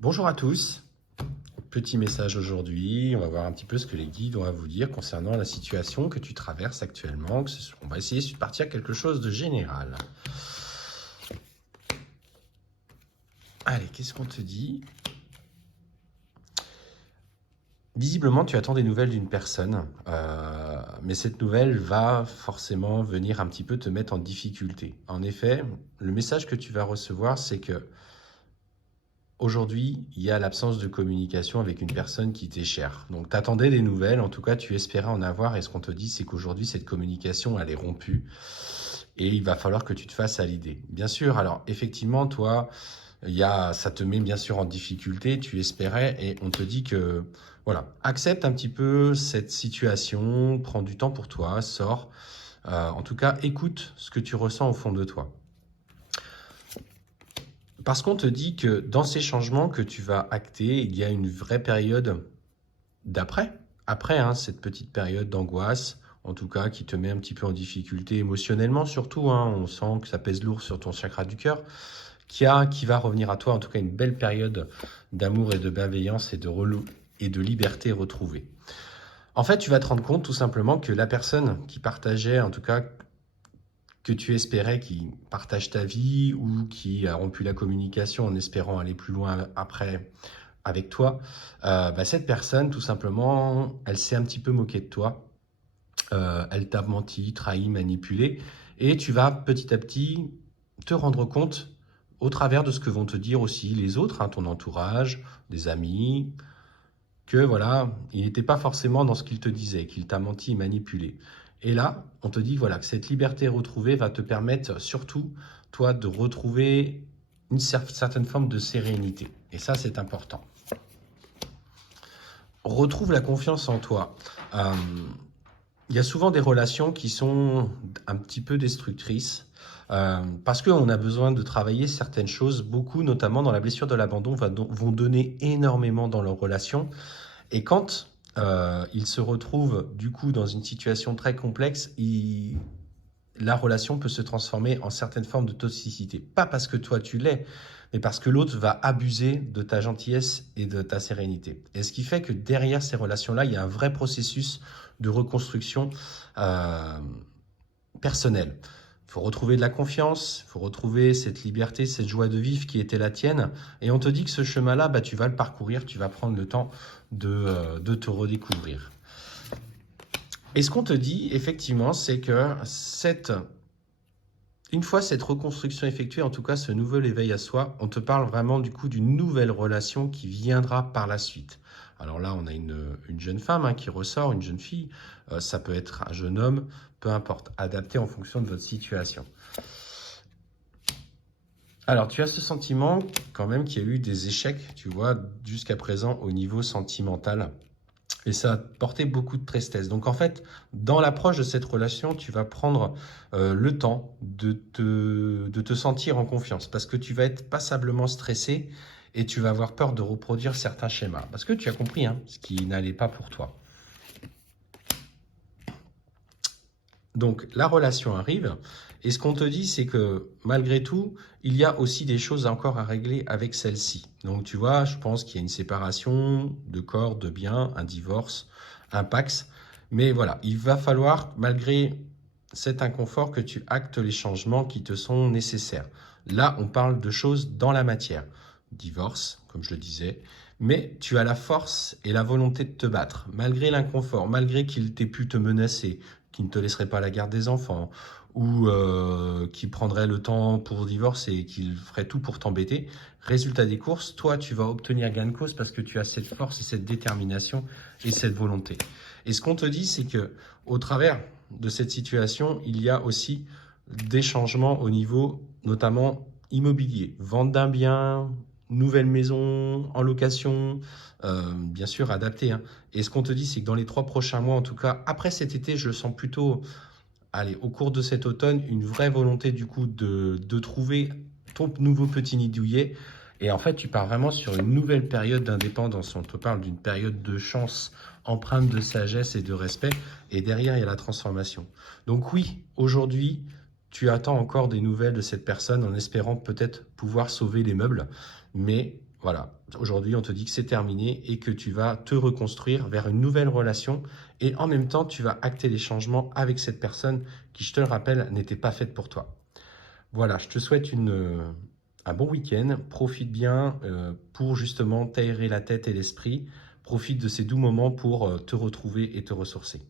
Bonjour à tous, petit message aujourd'hui, on va voir un petit peu ce que les guides ont à vous dire concernant la situation que tu traverses actuellement. On va essayer de partir quelque chose de général. Allez, qu'est-ce qu'on te dit? Visiblement, tu attends des nouvelles d'une personne, mais cette nouvelle va forcément venir un petit peu te mettre en difficulté. En effet, le message que tu vas recevoir, c'est que aujourd'hui, il y a l'absence de communication avec une personne qui t'est chère. Donc, tu attendais des nouvelles, en tout cas, tu espérais en avoir, et ce qu'on te dit, c'est qu'aujourd'hui, cette communication, elle est rompue, et il va falloir que tu te fasses à l'idée. Bien sûr, alors, effectivement, toi, ça te met bien sûr en difficulté, tu espérais, et on te dit que, voilà, accepte un petit peu cette situation, prends du temps pour toi, sors, en tout cas, écoute ce que tu ressens au fond de toi. Parce qu'on te dit que dans ces changements que tu vas acter, il y a une vraie période d'après. Après, hein, cette petite période d'angoisse, en tout cas, qui te met un petit peu en difficulté émotionnellement surtout, hein, on sent que ça pèse lourd sur ton chakra du cœur, qui va revenir à toi, en tout cas une belle période d'amour et de bienveillance et de liberté retrouvée. En fait, tu vas te rendre compte tout simplement que la personne qui partageait, en tout cas que tu espérais qui partage ta vie ou qui a rompu la communication en espérant aller plus loin après avec toi, cette personne, tout simplement, elle s'est un petit peu moquée de toi. Elle t'a menti, trahi, manipulé. Et tu vas petit à petit te rendre compte au travers de ce que vont te dire aussi les autres, hein, ton entourage, des amis, que voilà, il n'était pas forcément dans ce qu'il te disait, qu'il t'a menti et manipulé. Et là, on te dit voilà que cette liberté retrouvée va te permettre surtout, toi, de retrouver une certaine forme de sérénité. Et ça, c'est important. Retrouve la confiance en toi. Euh, il y a souvent des relations qui sont un petit peu destructrices parce qu'on a besoin de travailler certaines choses. Beaucoup, notamment dans la blessure de l'abandon, vont donner énormément dans leurs relations. Et quand ils se retrouvent du coup dans une situation très complexe, la relation peut se transformer en certaines formes de toxicité. Pas parce que toi tu l'es, mais parce que l'autre va abuser de ta gentillesse et de ta sérénité. Et ce qui fait que derrière ces relations-là, il y a un vrai processus de reconstruction euh, personnelle. Il faut retrouver de la confiance, il faut retrouver cette liberté, cette joie de vivre qui était la tienne. Et on te dit que ce chemin-là, tu vas le parcourir, tu vas prendre le temps de te redécouvrir. Et ce qu'on te dit, effectivement, c'est que une fois cette reconstruction effectuée, en tout cas ce nouvel éveil à soi, on te parle vraiment du coup d'une nouvelle relation qui viendra par la suite. Alors là, on a une jeune femme qui ressort, une jeune fille, ça peut être un jeune homme, peu importe, adapté en fonction de votre situation. Alors, tu as ce sentiment quand même qu'il y a eu des échecs, tu vois, jusqu'à présent au niveau sentimental. Et ça a porté beaucoup de tristesse. Donc en fait, dans l'approche de cette relation, tu vas prendre le temps de te sentir en confiance parce que tu vas être passablement stressé et tu vas avoir peur de reproduire certains schémas. Parce que tu as compris ce qui n'allait pas pour toi. Donc la relation arrive et ce qu'on te dit, c'est que malgré tout, il y a aussi des choses encore à régler avec celle-ci. Donc tu vois, je pense qu'il y a une séparation de corps, de biens, un divorce, un pax. Mais voilà, il va falloir, malgré cet inconfort, que tu actes les changements qui te sont nécessaires. Là, on parle de choses dans la matière. Divorce, comme je le disais, mais tu as la force et la volonté de te battre, malgré l'inconfort, malgré qu'il t'ait pu te menacer, qui ne te laisserait pas la garde des enfants, ou qui prendrait le temps pour divorcer et qui ferait tout pour t'embêter. Résultat des courses, toi, tu vas obtenir gain de cause parce que tu as cette force et cette détermination et cette volonté. Et ce qu'on te dit, c'est que au travers de cette situation, il y a aussi des changements au niveau, notamment immobilier, vente d'un bien, nouvelle maison en location, bien sûr adaptée. Et ce qu'on te dit, c'est que dans les 3 prochains mois, en tout cas, après cet été, je le sens plutôt, allez, au cours de cet automne, une vraie volonté du coup de trouver ton nouveau petit nid douillet. Et en fait, tu pars vraiment sur une nouvelle période d'indépendance. On te parle d'une période de chance empreinte de sagesse et de respect. Et derrière, il y a la transformation. Donc oui, aujourd'hui, tu attends encore des nouvelles de cette personne en espérant peut-être pouvoir sauver les meubles. Mais Voilà, aujourd'hui, on te dit que c'est terminé et que tu vas te reconstruire vers une nouvelle relation et en même temps, tu vas acter les changements avec cette personne qui, je te le rappelle, n'était pas faite pour toi. Voilà, je te souhaite un bon week-end. Profite bien pour justement t'aérer la tête et l'esprit. Profite de ces doux moments pour te retrouver et te ressourcer.